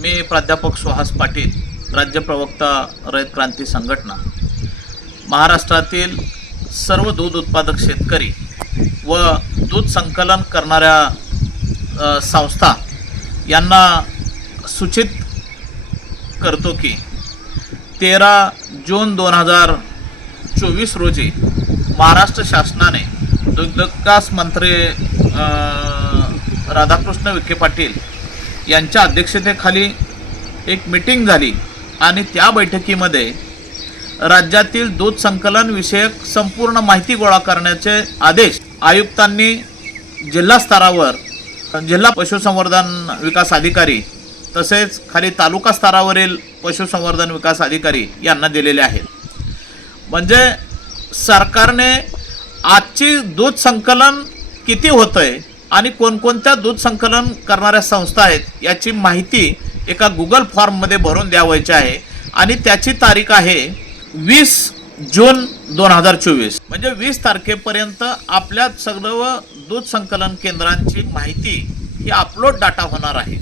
मी प्राध्यापक सुहास पाटील राज्य प्रवक्ता रयत क्रांती संघटना. महाराष्ट्रातील सर्व दूध उत्पादक शेतकरी व दूध संकलन करणाऱ्या संस्था यांना सूचित करतो की तेरा जून दोन हजार चोवीस रोजी महाराष्ट्र शासनाने दुग्धविकास मंत्री राधाकृष्ण विखे पाटील यांच्या अध्यक्षतेखाली एक मिटिंग झाली आणि त्या बैठकीमध्ये राज्यातील दूध संकलन विषयक संपूर्ण माहिती गोळा करण्याचे आदेश आयुक्तांनी जिल्हा स्तरावर जिल्हा पशुसंवर्धन विकास अधिकारी तसेच खाली तालुका स्तरावरील पशुसंवर्धन विकास अधिकारी यांना दिलेले आहेत. म्हणजे सरकारने आजची दूध संकलन किती होतंय आणि कोणकोणत्या दूध संकलन करणाऱ्या संस्था आहेत याची माहिती एका गुगल फॉर्ममध्ये भरून द्यावायची आहे. आणि त्याची तारीख आहे वीस जून दोन हजार चोवीस. म्हणजे वीस तारखेपर्यंत आपल्या सर्व दूध संकलन केंद्रांची माहिती ही अपलोड डाटा होणार आहे.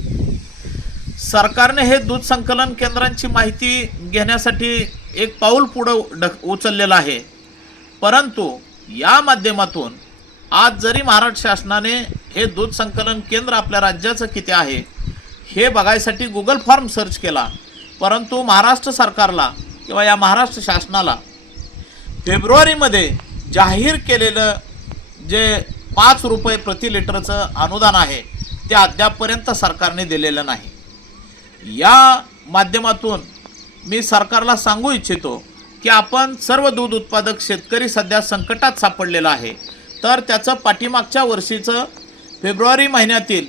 सरकारने हे दूध संकलन केंद्रांची माहिती घेण्यासाठी एक पाऊल पुढं ढक उचललेलं आहे. परंतु या माध्यमातून आज जरी महाराष्ट्र शासनाने हे दूध संकलन केंद्र आपल्या राज्याचं किती आहे हे बघायसाठी गुगल फॉर्म सर्च केला परंतु महाराष्ट्र सरकारला किंवा या महाराष्ट्र शासनाला फेब्रुवारीमध्ये जाहीर केलेलं जे पाच रुपये प्रति लिटरचं अनुदान आहे ते अद्यापपर्यंत सरकारने दिलेलं नाही. या माध्यमातून मी सरकारला सांगू इच्छितो की आपण सर्व दूध उत्पादक शेतकरी सध्या संकटात सापडलेला आहे. तर त्याचं पाठीमागच्या वर्षीचं फेब्रुवारी महिन्यातील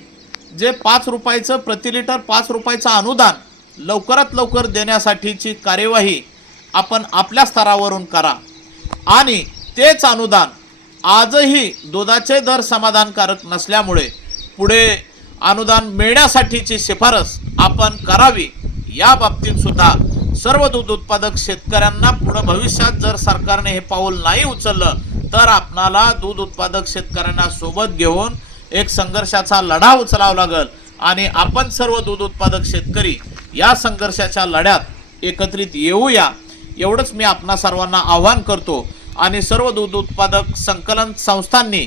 जे पाच रुपयाचं प्रति लिटर पाच रुपयाचं अनुदान लवकरात लवकर देण्यासाठीची कार्यवाही आपण आपल्या स्तरावरून करा. आणि तेच अनुदान आजही दुधाचे दर समाधानकारक नसल्यामुळे पुढे अनुदान मिळण्यासाठीची शिफारस आपण करावी. या बाबतीत सुद्धा सर्व दूध उत्पादक शेतकऱ्यांना पुढे भविष्यात जर सरकारने हे पाऊल नाही उचललं तर आपणाला दूध उत्पादक शेतकऱ्यांना सोबत घेऊन एक संघर्षाचा लढा उचलावा लागल. आणि आपण सर्व दूध उत्पादक शेतकरी या संघर्षाच्या लढ्यात एकत्रित येऊया. एवढंच मी आपणा सर्वांना आव्हान करतो. आणि सर्व दूध उत्पादक संकलन संस्थांनी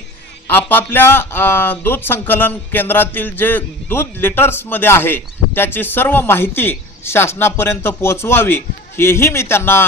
आपापल्या दूध संकलन केंद्रातील जे दूध लिटर्समध्ये आहे त्याची सर्व माहिती शासनापर्यंत पोहोचवावी. हेही मी त्यांना